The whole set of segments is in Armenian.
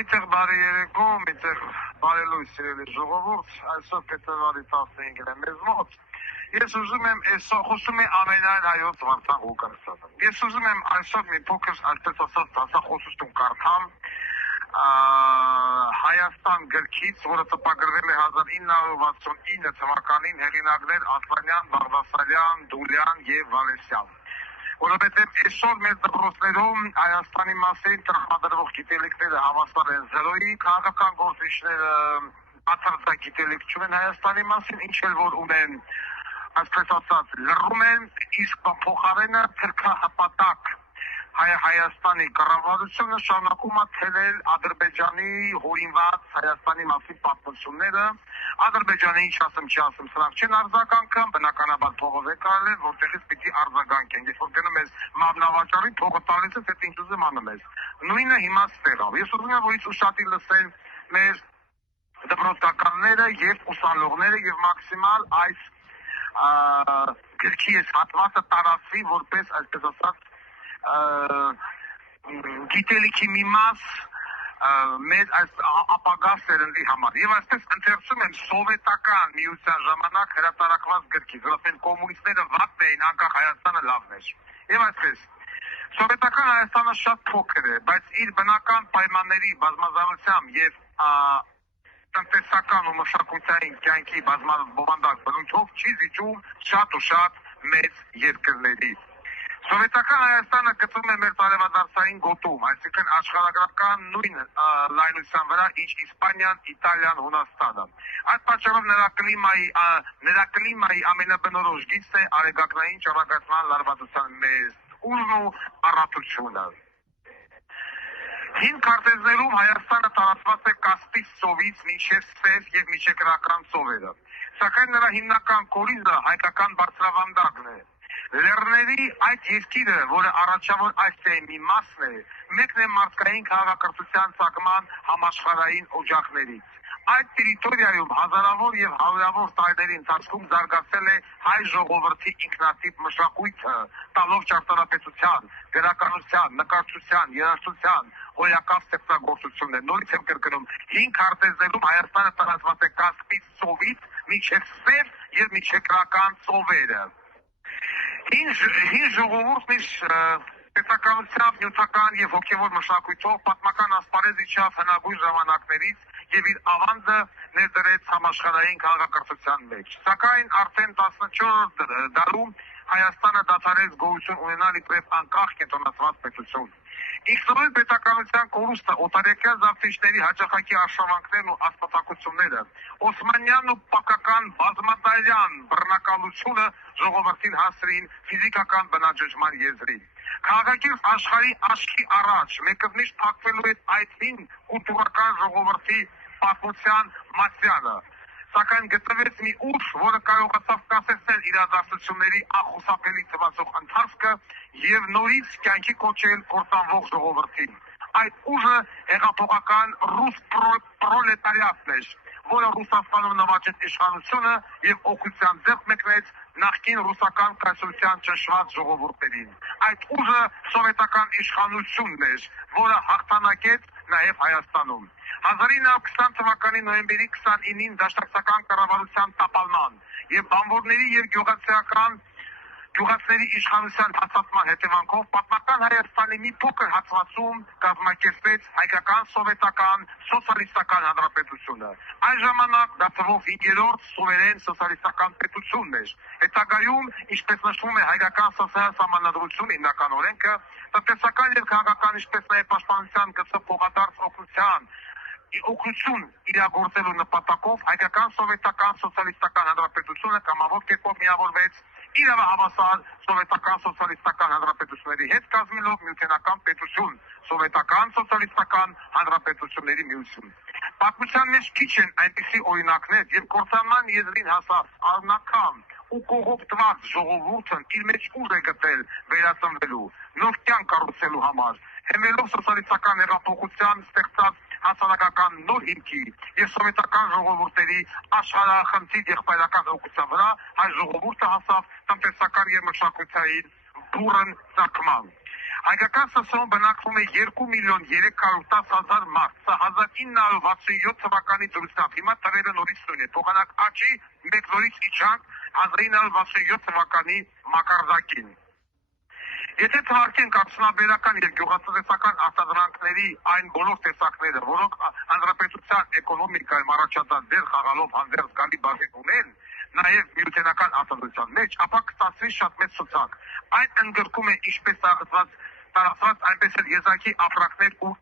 Միտեղ բարի երեկո, միտեղ բարելույս սիրելի ժողովուրդ, այսօր փետրվարի 15-ն է մեզ մոտ։ Ես ուզում եմ այսօր խոսում եմ ամենայն հայոց Վարդան Ղուկասյանը։ Ես ուզում եմ այսօր մի փոքր այսպես ասած դասախոսություն կարդամ Հայաստան գրքից, որը տպագրվել է 1969 թվականին, հեղինակներ Ասլանյան, Բաղդասարյան, Դուլյան եւ Վալեսյան։ Որովհետև այսօր մեր դպրոցներում Հայաստանի մասին տրամադրվող գիտելիքները հավասար են 0-ի, քաղաքական գործիչները բացարձակ գիտելիք չունեն Հայաստանի մասին, ինչ էլ որ ունեն, այսպես ասած, լռում են, իսկ փոխարենը թրքահպատակ Հայաստանի կառավարությունը շարունակում է թելել Ադրբեջանի հորինված Հայաստանի մասին պատմությունները։ Ադրբեջանը ինչ ասեմ, չի ասեմ, սրանք չեն արձագանքում, բնականաբար փողով է կարել, որտեղից պիտի արձագանքեն։ Երբ որ գնում ես մատնավաճառին, փողը տալիս ես, այդ ինչ ուզում անում ես։ Նույնը հիմա ստեղավ։ Ես ուզում եմ, որ ինչ ուշադիր լսեն մեր դպրոցականները եւ ուսանողները եւ մաքսիմալ այս գրքի հատվածը տարածվի որպես, այսպես ասած, գիտելիքի մի մաս մեր այս ապագա սերնդի համար։ Եվ այսպես ընթերցում եմ սովետական միության ժամանակ հրատարակված գրքից, որովհետև կոմունիստները վատն էին, անկախ Հայաստանը լավն էր։ Եվ այսպես սովետական Հայաստանը շատ փոքր է, բայց իր բնական պայմանների բազմազանությամբ եւ տնտեսական ու մշակութային կյանքի բազմաբովանդակ բնույթով չի զիջում շատ ու շատ մեծ երկրների։ Սովետական Հայաստանը գտնվում է մեր տարեվադարձային գոտում, այսինքն աշխարհագրական նույն լայնության վրա, ինչ Իսպանիան, Իտալիան, Հունաստանը։ Այդ պատճառով նրա կլիմայի ամենաբնորոշ գիծն է արեգակնային ճառագայթման լարվածության մեծ ուժն ու առատությունը։ Հին քարտեզներում Հայաստանը տարածված է Կասպից ծովից մինչև Սև եւ Միջերկրական ծովերը, սակայն նրա հիմնական կորիզը հայկական բարձրավանդակն է։ Լեռների այդ երկիրը, որը առաջավոր Ասիայի մի մասն է, մեկն է մարդկային քաղաքակրթության ծագման համաշխարհային օջախներից։ Այդ տերիտորիայում հազարավոր եւ հարյուրավոր տարիների ընթացքում զարգացել է հայ ժողովրդի ինքնատիպ մշակույթը, տալով ճարտարապետության, գրականության, նկարչության, երաժշտության, հոյակապ ստեղծագործություններ։ Նորից եմ կրկնում, հին քարտեզներում Հայաստանը տարածված է Կասպից ծովից մինչև Սև եւ Միջերկրական ծովերը։ Հին ժողովուրդն իր պետականությամբ, նյութական եւ հոգեվոր մշակույթով պատմական ասպարեզ իջավ հնագույն ժամանակներից եւ իր ավանդը ներդրեց համաշխարհային քաղաքակրթության մեջ։ Սակայն արդեն 14-րդ դարում Հայաստանը դադարեց գոյություն ունենալ իբրև անկախ կենտրոնացված պետություն։ Իսկորեն պետականության կորուստը, օտարերկրյա զավթիչների հաճախակի արշավանքներն ու ասպատակությունները, օսմանյան ու պակական բազմադարյան բռնակալությունը ժողովրդին հասրին ֆիզիկական բնաջնջման եզրին։ Քաղաքակիրթ աշխարհի աչքի առաջ մեկընդմիշտ փակվելու է այդ հին կուլտուրական ժողովրդի պատմության մատյանը, սակայն գտնվեց մի ուժ, որը կարողացավ կասեցնել իրադարձությունների անխուսափելի թվացող ընթացքը եւ նորից կյանքի կոչել կործանվող ժողովրդին։ Այդ ուժը հեղափոխական ռուս պրոլետարիատն էր, որը Ռուսաստանում նվաճեց իշխանությունը եւ օգուտության ձեռք մեկնեց նախկին ռուսական կայսրության ճնշված ժողովուրդներին։ Այդ ուժը սովետական իշխանությունն էր, որը հաղթանակեց նաեւ Հայաստանում։ 1920 թվականի նոյեմբերի 29-ին դաշնակցական կառավարության տապալման եւ բանվորների եւ գյուղացիների իշխանության հաստատման հետևանքով պատմական Հայաստանի մի փոքր հատվածում կազմակերպվեց հայկական սովետական սոցիալիստական հանրապետությունը։ Այն ժամանակ դա թվով 5-րդ սուվերեն սոցիալիստական պետությունն էր։ Հետագայում, ինչպես նշվում է հայկական սոցիալ սահմանադրությունը հիմնական օրենքը, տնտեսական եւ քաղաքական, ինչպես նաեւ պաշտպանության գծով փոխադարձ օգնություն իրագործելու նպատակով հայկական սովետական սոցիալիստական հանրապետությունը կամավոր կերպով միավորվեց իրավահավասար սովետական սոցիալիստական հանրապետությունների հետ կազմելով միութենական պետություն, սովետական սոցիալիստական հանրապետությունների միություն։ Պատմության մեջ քիչ են այնպիսի օրինակներ, երբ կործանման եզրին հասած աննական ու կողոպտված ժողովուրդն իր մեջ ուժ է գտել վերածնվելու, նոր կյանք կառուցելու համար, հենվելով սոցիալիստական հեղափոխության ստեղծած հասարակական նոր հիմքի եւ սովետական ժողովուրդների աշխարհախնդիր եղբայրական օգուտության վրա հայ ժողովուրդը հասավ տնտեսական եւ մշակութային բուրըն ծագման։ Հայկական ՍՍՕ-ում բնակվում է 2.310.000 մարդ, սա 1967 թվականի դրությամբ, հիմա տղերը նորից նույն է, փոխանակ աճի, մեկ նորից իջանք 1967 թվականի մակարդակին։ Եթե թվարկենք արդյունաբերական և գյուղատնտեսական արտադրանքների այն բոլոր տեսակները, որոնք հանրապետության էկոնոմիկայում առաջատար դեր խաղալով հանդերձ գալի բաժին ունեն, նաև միութենական արտադրության մեջ, ապա կստացվի շատ մեծ ցուցակ։ Այն ընդգրկում է ինչպես տարածված, այնպես էլ եզակի ապրանքներ ու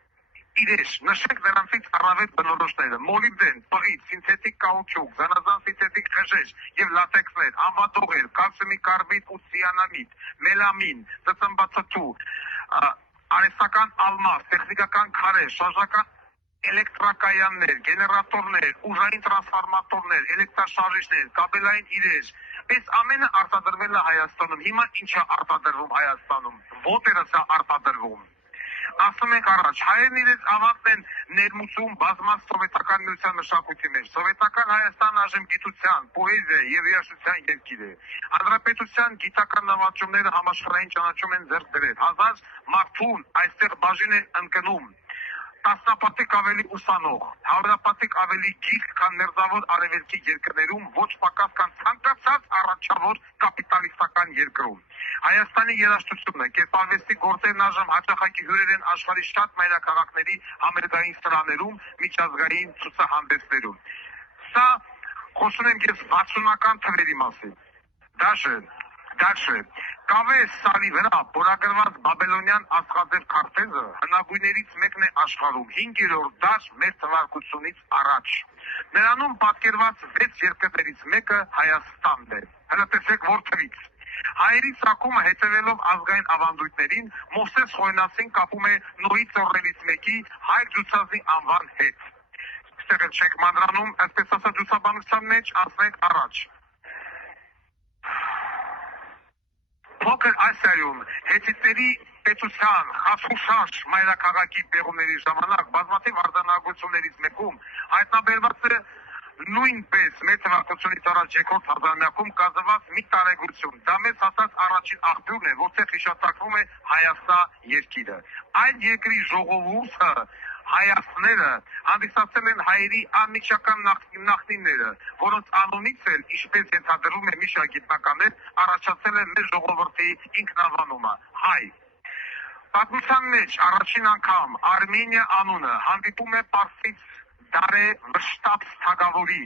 իրեր։ Նշենք նրանցից առավել բնորոշները՝ մոլիբդեն, պղից, սինթետիկ կաուչուկ, զանազան սինթետիկ խժեր և լատեքսներ, անվադողեր, կալցիումի կարբիդ ու ցիանամիդ, մելամին, ծծմբաթթու, արհեստական ալմաս, տեխնիկական քարեր, շարժական էլեկտրակայաններ, գեներատորներ, ուժային տրանսֆորմատորներ, էլեկտրաշարժիչներ, կաբելային իրեր, այս ամենը արտադրվել է Հայաստանում։ Հիմա ինչ է արտադրվում Հայաստանում։ Ոտերս է արտադրվում։ Ասում ենք առաջ, հայերն իրենց ավանդն են ներմուծում բազմաց սովետական միության մշակույթի մեջ։ Սովետական Հայաստան այժմ գիտության, պոեզիա և երաժշտության երկիր է։ Հանրապետության գիտական նվաճումները համաշխարհային ճանաչում են ձեռք բերել։ Հազար մարդուն այստեղ բաժին են ընկնում։ Տասնապատիկ ավելի ուսանող, հարյուրապատիկ ավելի գիրք, քան մերձավոր արևելքի երկրներում, ոչ պակաս քան ցանկացած առաջավոր կապիտալիստական երկրում։ Հայաստանի երաժշտությունը, կերպարվեստի գործերն այժմ հաճախակի հյուրեր են աշխարհի շատ մայրաքաղաքների համերգային սրաներում, միջազգային ցուցահանդեսներում։ Սա խոսում եմ ես 60-ական թվերի մասին։ Դաշը կավե սալի վրա փորագրված բաբելոնյան աստղաձև քարտեզը հնագույններից մեկն է աշխարհում 5-րդ դար մեր թվարկությունից առաջ։ Նրանում պատկերված 6 երկրներից մեկը Հայաստանն է։ Հələ տեսեք որտեղից։ Հայերի ծագումը հետևելով ազգային ավանդույթներին Մովսես Խոյնացին կապում է Նոյի ծոռներից մեկի հայր ջուցազնի անվան հետ։ Այստեղ չենք մանրանում, այսպես ասած ջուցաբանության մեջ անցնենք առաջ։ Փոքր Ասիայում հետիների պետության Խասուշաշ մայրաքաղաքի պեղումների ժամանակ բազմաթիվ արձանագրություններից մեկում հայտնաբերված է նույնպես մեր թվարկությունից առաջ 2-րդ հազարամյակում կազմված մի տարեգրություն։ Դա մեզ հասած առաջին աղբյուրն է, որտեղ հիշատակվում է Հայաստան երկիրը։ Այդ երկրի ժողովուրդը հայացները հանդիսացել են հայերի անմիջական նախնիները, որոնց անունից էլ, ինչպես ենթադրում է մի շարք գիտնականներ, առաջացել է մեր ժողովրդի ինքնանվանումը՝ հայ։ Պատմության մեջ առաջին անգամ Արմենիա անունը հանդիպում է պարսից Դարե Վշտապ թագավորի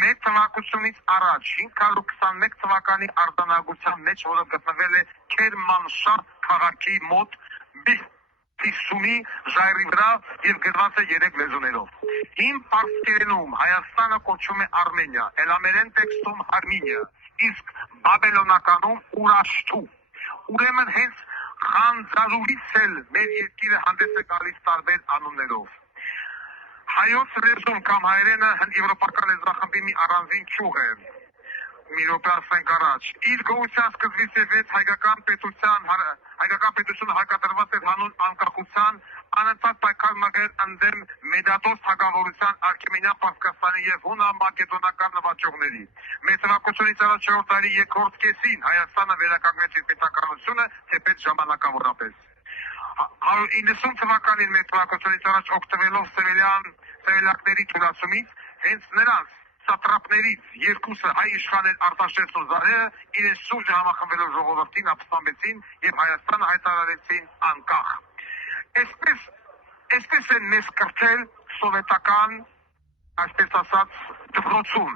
մեր թվարկությունից առաջ 521 թվականի արձանագրության մեջ, որը գտնվել է Քերմանշահ քաղաքի մոտ Բիհտիսումի ժայռի վրա և գրված է 3 լեզուներով։ Հին պարսկերենում Հայաստանը կոչվում է Արմենիա, էլամերեն տեքստում Արմինիա, իսկ բաբելոնականում Ուրաշթու։ Ուրեմն հենց Խանձարուրից էլ մեր երկիրը հանդես է գալիս տարբեր անուններով։ Հայոց լեզուն կամ հայերենը հնդեվրոպական լեզվախմբի մի առանձին ճյուղ է։ Մի րոպե ասենք առաջ։ Իր գոյության սկզբից և վեց հայկական պետությունը հարկադրված էր հանուն անկախության անընդհատ պայքար մղել ընդդեմ Մեդադոս թագավորության Արքեմենյան Պարսկաստանի և հունա-մակեդոնական նվաճողների։ Մեր թվարկությունից առաջ 4-րդ դարի երկրորդ կեսին Հայաստանը վերականգնեց իր պետականությունը, թեպետ ժամանակավորապես։ 190 թվականին մեր թվարկությունից առաջ օգտվելով սևելակների թուլացումից, հենց նրանց սատրապներից երկուսը հայ իշխաներ Արտաշեսն ու Զարեհը իրենց շուրջը համախմբելով ժողովրդին ապստամբեցին և Հայաստանը հայտարարեցին անկախ։ Այսպես են մեզ կրթել սովետական, այսպես ասած, դպրոցում,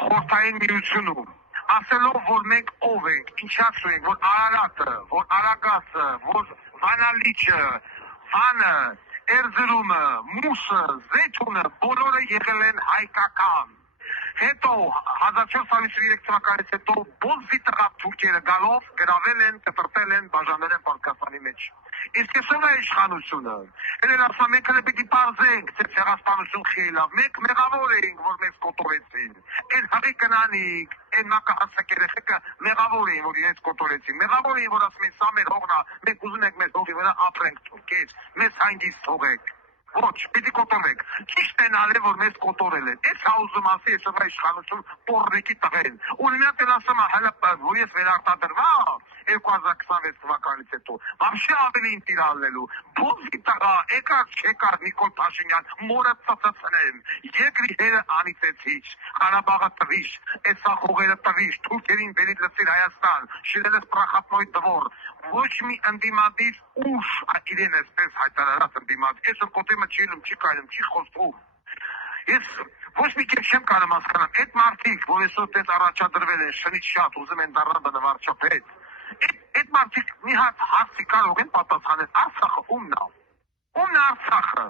խորհրդային միությունում, ասելով, որ մենք ով ենք, ինչացու ենք, որ Արարատը, որ Արագածը, որ Վանալիչը, Վանը, Էրզրումը, Մուսը, Զեյթունը բոլորը եղել են հայկական։ Հետո 1453 թվականից հետո բոզի տղա թուրքերը գալով գրավել են, կտրտել են, բաժանել են Պարսկաստանի մեջ։ Իսկ այսօր է իշխանությունը։ Էլ ասում մենք հենց պիտի պարզենք, թե ցեղասպանություն խիլավ։ Մենք մեղավոր էինք, որ մեզ կոտորեցին։ Այն հղի կնանիք, այն մակահասակ երեխեքը մեղավոր էին, որ իրենց կոտորեցին։ Մեղավոր էին, որ ասում են սա մեր հողն է, մենք ուզում ենք մեր հողի վրա ապրենք թուրքեր, մեզ հանգիստ թողեք։ Ոչ, պիտի կոտորվեք։ Ճիշտ են արել, որ մեզ կոտորել են։ Այս հա ուզում ասի, այսօր իշխանություն պոռնիկի տղեն։ Ու մի հատ էլ ասում է, հələ որ ես վերարտադրվա 2026 թվականից հետո։ Вообще ավելի ինտիրալնելու։ Բոզի տղա, եկար Նիկոլ Փաշինյան, մորը ծծծնեմ։ Երկրի հերը անիծեցիչ, Ղարաբաղը տվիշ, էսա խողերը տվիշ, թուրքերին բերի լցիր Հայաստան, շիրելես պրախատնոյ դվոր։ Ոչ մի ընդդիմադիր ուժ իրեն էսպես հայտարարած ընդդիմադիր, այսօր կոտեմը չի լինում, չի կայնում, չի խոսում։ Ես ոչ մի կերպ չեմ կարող հասկանալ, այդ մարդիկ, որ այսօր տես առաջադրվել են շնից շատ, ուզում են դառնալ բնավարչապետ, այդ մարդիկ մի հատ հարցի կարող են պատասխանել, Արցախը ումն է։ Ումն է Արցախը։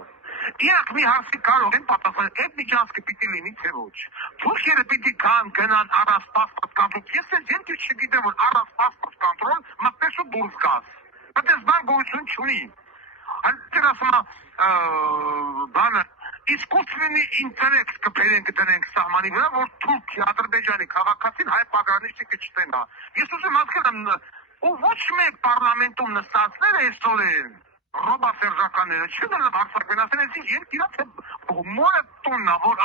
Իրանք մի հարցի կարող են պատասխանել, այդ միջանցքը պիտի լինի թե ոչ։ Թուրքերը պիտի գնան առանց պասպորտ կոնտրոլ։ Ես էլ ջենքի չգիտեմ, որ առանց պասպորտ կոնտրոլ մտնես ու դուրս գաս։ Բայց բան գոյություն չունի։ Անտեր ասում բանը իսկույնի ինտելեկտ կբերենք դնենք սահմանի վրա, որ Թուրքիա, Ադրբեջանի քաղաքացին հայ պագրանիչը կչտենա։ Ես ուզում հասկանամ, ու ոչ մեկ պարլամենտում նստածները այսօր են ռոբա սերժականները չդրել հարցակեն, ասեն այսինչ երկիրած է մորը տուննա, որ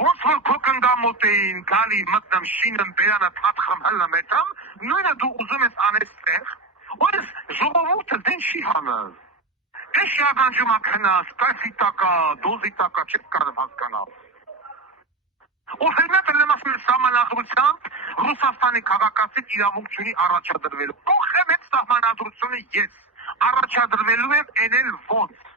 ոնց որ քո կնդամոտ էին գալի մտնում շինեմ բերանը թաթխմ հլում հետամ, նույնը դու ուզում ես անես տեղ, որ ես ժողովուրդը դեն չի հանել։ Այս շագանջումա քնած, կայսի տակա, դոզի տակա չեք կարող հասկանալ։ Օրհնյա դրեմ ասում սահմանադրությամբ Ռուսաստանի քաղաքացին իրավունք չունի առաջադրվելու։ Կողեմ այդ սահմանադրությունը ես առաջադրվելու եմ էնել ոնց։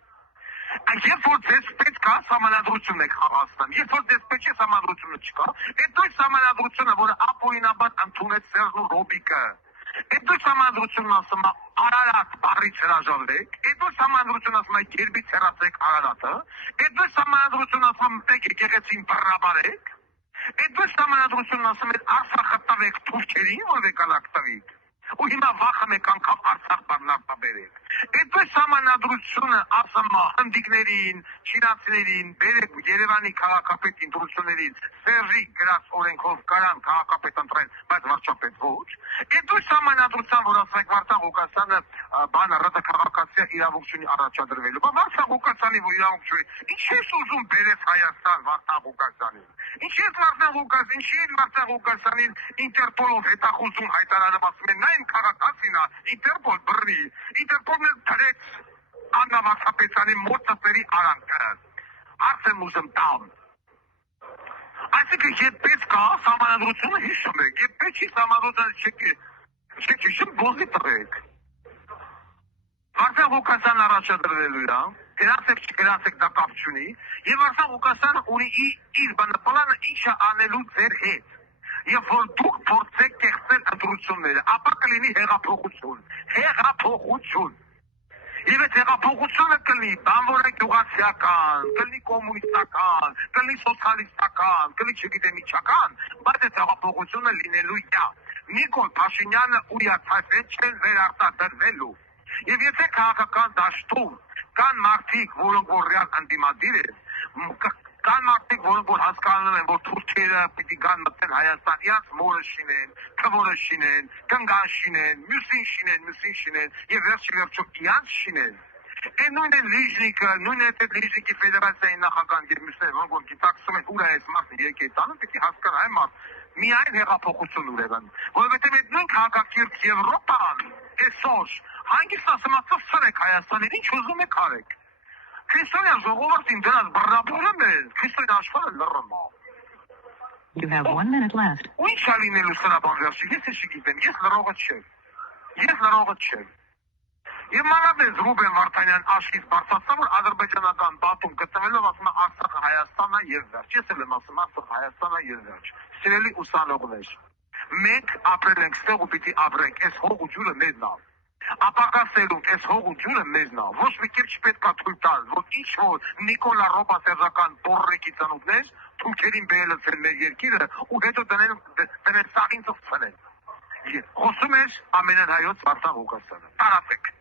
Երբ որ ձեզ պետք է սահմանադրություն եք խաղացնում, երբ որ ձեզ պետք է սահմանադրությունը չկա, այդ նույն սահմանադրությունը, որը ապօրինաբար ընդունեց Սերժն ու Ռոբիկը, այդ նույն սահմանադրությունն ասում է Արարատ բառից հրաժարվեք, այդ նույն սահմանադրությունն ասում է գերբից հեռացեք Արարատը, այդ նույն սահմանադրությունն ասում է եկեղեցին բռնաբարեք, այդ նույն սահմանադրությունն ասում է Արցախը տվեք թուրքերին, որ վեկալակ տվեք։ Ու հիմա վախը մեկ անգամ Արցախ բռնաբարեք։ Այդ նույն սահմանադրությունը ասում է հնդիկներին, չինացիներին, բերեք Երևանի քաղաքապետ ընտրություններից Սերժի գրած օրենքով կարան քաղաքապետ ընտրեն, բայց վարչապետ ոչ։ Այդ նույն սահմանադրության, որ ասում եք Վարդան Ղուկասյանը բանը ՌԴ քաղաքացիա իրավունք ունի առաջադրվելու։ Բայց Վարդան Ղուկասյանի որ իրավունք ունի, ինչ ես ուզում բերես Հայաստան Վարդան Ղուկասյանին։ Ինչի՞ Վարդան Ղուկասյանին Ինտերպոլով հետախուզում հայտարարում ասում են, նա այն քաղաքացին է, Ինտերպոլ բռնի, Ինտերպոլն էլ դրեց Աննա Վարդապետյանի մոտ արանքը։ Արդեն ուզում տամ։ Այսինքն երբեք կա սահմանադրությունը հիշում եք, երբեք չի սահմանադրությունը չեք հիշում բոզի տղեք։ Վարդան Ղուկասյանն առաջադրվելու է, գրասեք չգրասեք դա կապ չունի, եւ Վարդան Ղուկասյանը ունի իր բնապլանը ինչը անելու ձեր հետ։ Եվ որ դուք փորձեք կեղծել ընտրությունները, ապա կլինի հեղափոխություն։ Հեղափոխություն։ Եվ այդ հեղափոխությունը կլինի բանվորը գյուղացիական, կլինի կոմունիստական, կլինի սոցիալիստական, կլինի չգիտեմ ինչական, բայց այդ հեղափոխությունը լինելու է։ Նիկոլ Փաշինյանը ու Յացաֆեն չեն վերարտադրվելու։ Եվ եթե քաղաքական դաշտում կան մարդիկ, որոնք որ ռեալ ընդդիմադիր են, կան մարդիկ, որոնք որ հասկանում են, որ թուրքերը պիտի գան մտեն Հայաստան, իրանց մորը շինեն, թվորը շինեն, կնգան շինեն, մյուսին շինեն, եւ վերջո իրանց շինեն։ Այն նույն է Լիժնիկը, նույն է այդ Լիժնիկի ֆեդերացիայի նախագահան եւ մյուսները, որոնք որ գիտակցում են ուր է այս մարդը եկել տանը, պիտի հասկանա այն մարդ միայն հեղափոխություն ուրեմն, որովհետեւ այդ նույն քաղաքակիրթ Եվրոպան այսօր հանգիստ ասացեք Հայաստանին, ինչ ուզում եք արեք։ Քրիստոնյա ժողովրդին դրանց բռնաբարում են, քրիստոնյա աշխարհը լռում է։ You have 1 minute left. Ու ինչ ա լինելու սրա բանվերջի, ես չգիտեմ, ես լրողը չեմ։ Եվ մանավանդ Ռուբեն Վարդանյան աշխից բարձրացա, որ ադրբեջանական բատում գտնվելով ասում է Արցախը Հայաստանն է եւ վերջ։ Ես էլ եմ ասում Արցախը Հայաստանն է եւ վերջ։ Սիրելի ուսանողներ, մենք ապրել ենք ստեղ ու պիտի ապրենք, այս հող ու ջուրը մեզն է։ Ապակասելուք այս հող ու ջուրը մեզն է։ Ոչ մի կերպ չպետք է թույլ տալ, որ ինչ որ Նիկոլա Ռոբա սերժական բորրեկի ծնունդներ թուրքերին բերելցեն մեր երկիրը ու հետո դնել սաղին ծխցնեն։ Խոսում էր ամենահայոց Վարդան Ղուկասյանը։ Տարածեք։